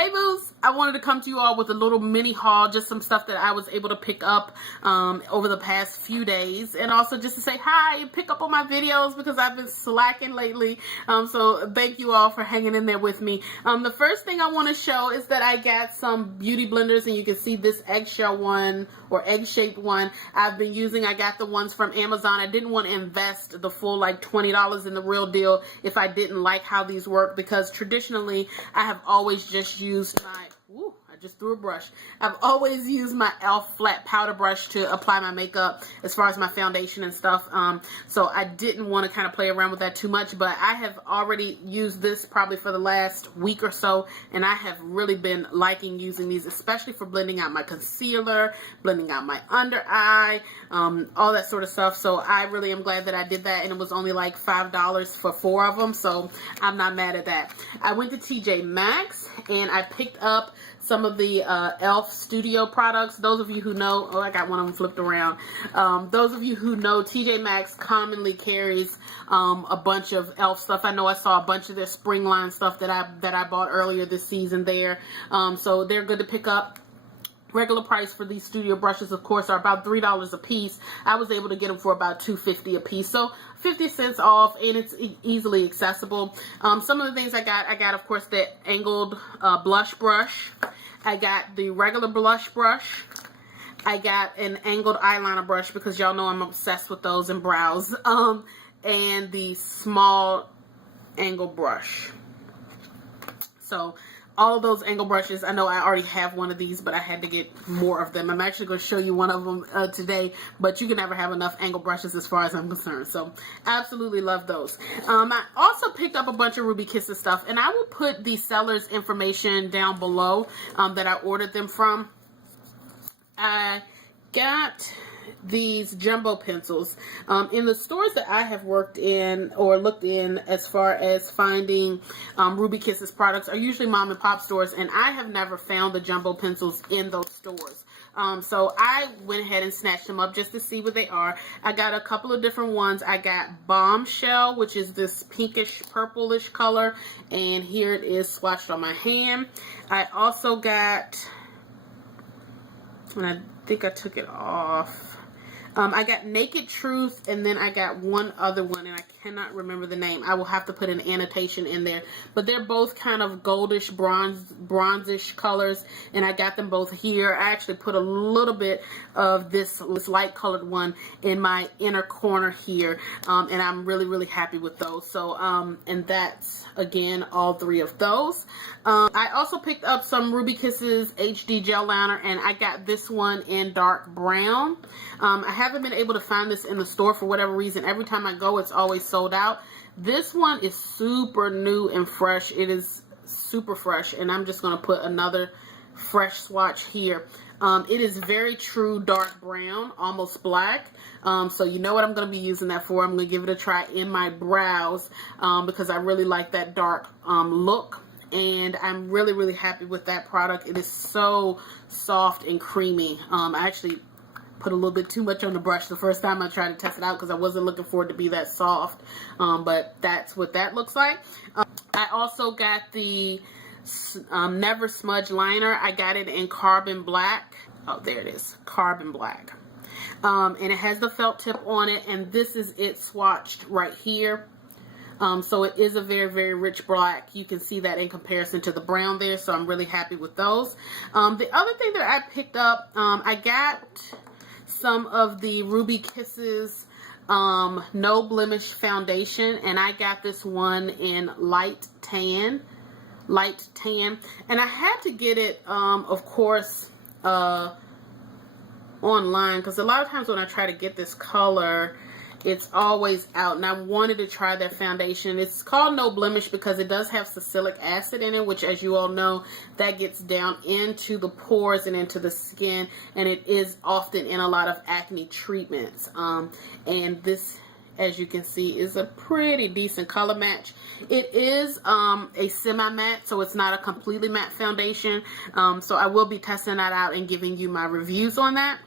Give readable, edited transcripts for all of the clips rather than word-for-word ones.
Hey boos, I wanted to come to you all with a little mini haul, just some stuff that I was able to pick up over the past few days, and also just to say hi and pick up on my videos because I've been slacking lately. So thank you all for hanging in there with me. The first thing I want to show is that I got some beauty blenders, and you can see this eggshell one or egg-shaped one I've been using. I got the ones from Amazon. I didn't want to invest the full like $20 in the real deal if I didn't like how these work, because traditionally I have always just used my, ooh, I just threw a brush. I've always used my E.L.F flat powder brush to apply my makeup as far as my foundation and stuff. So I didn't want to kind of play around with that too much, but I have already used this probably for the last week or so, and I have really been liking using these, especially for blending out my concealer, blending out my under eye, all that sort of stuff. So I really am glad that I did that, and it was only like $5 for 4 of them, so I'm not mad at that. I went to TJ Maxx and I picked up some of the E.L.F studio products. Those of you who know, oh, I got one of them flipped around. Those of you who know, TJ Maxx commonly carries a bunch of E.L.F stuff. I know I saw a bunch of their spring line stuff that I bought earlier this season there. So they're good to pick up. Regular price for these studio brushes, of course, are about $3 a piece. I was able to get them for about $2.50 a piece, so 50 cents off, and it's easily accessible. Some of the things I got, of course, the angled blush brush. I got the regular blush brush. I got an angled eyeliner brush because y'all know I'm obsessed with those in brows. And the small angle brush. So all of those angle brushes, I know I already have one of these, but I had to get more of them. I'm actually going to show you one of them today, but you can never have enough angle brushes as far as I'm concerned. So absolutely love those. I also picked up a bunch of Ruby Kisses stuff, and I will put the seller's information down below that I ordered them from. I got these jumbo pencils in the stores that I have worked in or looked in as far as finding Ruby Kisses products are usually mom and pop stores, and I have never found the jumbo pencils in those stores. So I went ahead and snatched them up just to see what they are. I got a couple of different ones. I got Bombshell, which is this pinkish purplish color, and here it is swatched on my hand. I also got, and I think I took it off, I got Naked Truth, and then I got one other one, and I cannot remember the name. I will have to put an annotation in there, but they're both kind of goldish bronzish colors, and I got them both here. I actually put a little bit of this light colored one in my inner corner here, and I'm really happy with those. So and that's again all 3 of those. I also picked up some Ruby Kisses HD gel liner, and I got this one in dark brown. I haven't been able to find this in the store for whatever reason. Every time I go, it's always sold out. This one is super new and fresh. It is super fresh, and I'm just going to put another fresh swatch here. It is very true dark brown, almost black. So you know what I'm going to be using that for. I'm going to give it a try in my brows because I really like that dark look. And I'm really happy with that product. It is so soft and creamy. I actually put a little bit too much on the brush the first time I tried to test it out because I wasn't looking for it to be that soft. But that's what that looks like. I also got the Never Smudge liner. I got it in Carbon Black. Oh, there it is. Carbon Black. And it has the felt tip on it, and this is it swatched right here. So it is a very rich black. You can see that in comparison to the brown there, so I'm really happy with those. The other thing that I picked up, I got some of the Ruby Kisses No Blemish foundation, and I got this one in light tan, and I had to get it of course online, because a lot of times when I try to get this color, it's always out, and I wanted to try their foundation. It's called No Blemish because it does have salicylic acid in it, which, as you all know, that gets down into the pores and into the skin, and it is often in a lot of acne treatments. And this, as you can see, is a pretty decent color match. It is a semi-matte, so it's not a completely matte foundation. So I will be testing that out and giving you my reviews on that.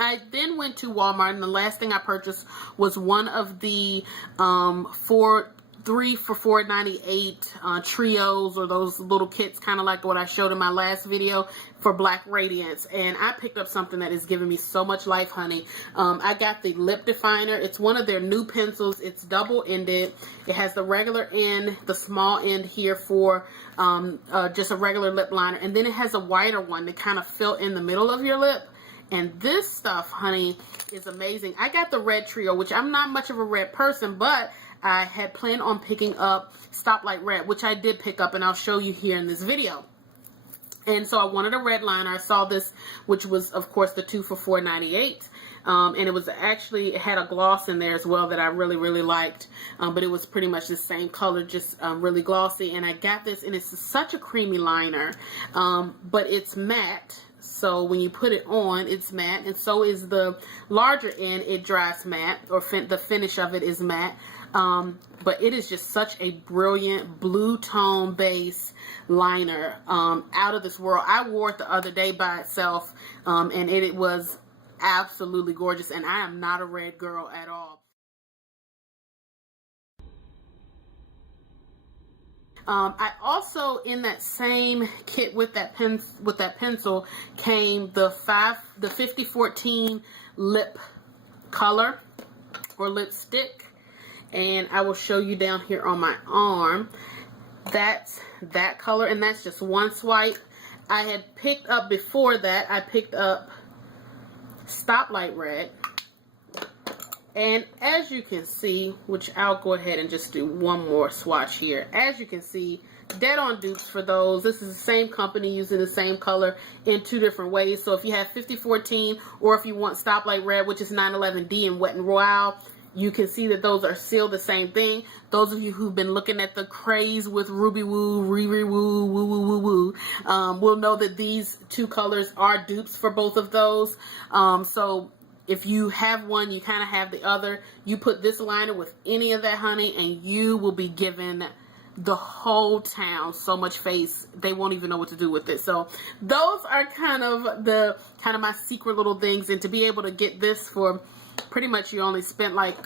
I then went to Walmart, and the last thing I purchased was one of the 4 3 for $4.98 trios, or those little kits, kind of like what I showed in my last video, for Black Radiance. And I picked up something that is giving me so much life, honey. I got the lip definer. It's one of their new pencils. It's double-ended. It has the regular end, the small end here for just a regular lip liner, and then it has a wider one to kind of fill in the middle of your lip. And this stuff, honey, is amazing. I got the red trio, which I'm not much of a red person, but I had planned on picking up Stoplight Red, which I did pick up, and I'll show you here in this video. And so I wanted a red liner. I saw this, which was, of course, the 2 for $4.98. And it was actually, it had a gloss in there as well that I really, really liked. But it was pretty much the same color, just really glossy. And I got this, and it's such a creamy liner. But it's matte. So when you put it on, it's matte. And so is the larger end. It dries matte, or the finish of it is matte. But it is just such a brilliant blue tone base liner, out of this world. I wore it the other day by itself, and it was absolutely gorgeous, and I am not a red girl at all. I also, in that same kit with that pencil, came the 5014 lip color, or lipstick. And I will show you down here on my arm. That's that color, and that's just one swipe. I had picked up, before that, I picked up Stoplight Red. And as you can see, which I'll go ahead and just do one more swatch here. As you can see, dead on dupes for those. This is the same company using the same color in 2 different ways. So if you have 5014, or if you want Stoplight Red, which is 911D and Wet n Royale, you can see that those are still the same thing. Those of you who've been looking at the craze with Ruby Woo, Riri Woo, Woo Woo Woo Woo, will know that these 2 colors are dupes for both of those. So if you have one, you kind of have the other. You put this liner with any of that, honey, and you will be given the whole town so much face, they won't even know what to do with it. So those are kind of my secret little things. And to be able to get this for pretty much, you only spent like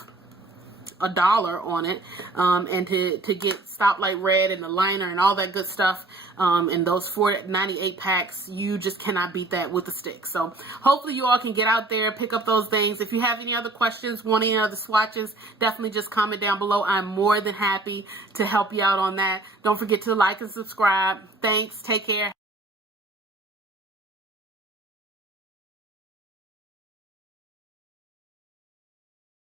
$1 on it, and to get Stoplight Red and the liner and all that good stuff, and those $4.98 packs, you just cannot beat that with the stick. So hopefully you all can get out there, pick up those things. If you have any other questions, want any other swatches, definitely just comment down below. I'm more than happy to help you out on that. Don't forget to like and subscribe. Thanks. Take care.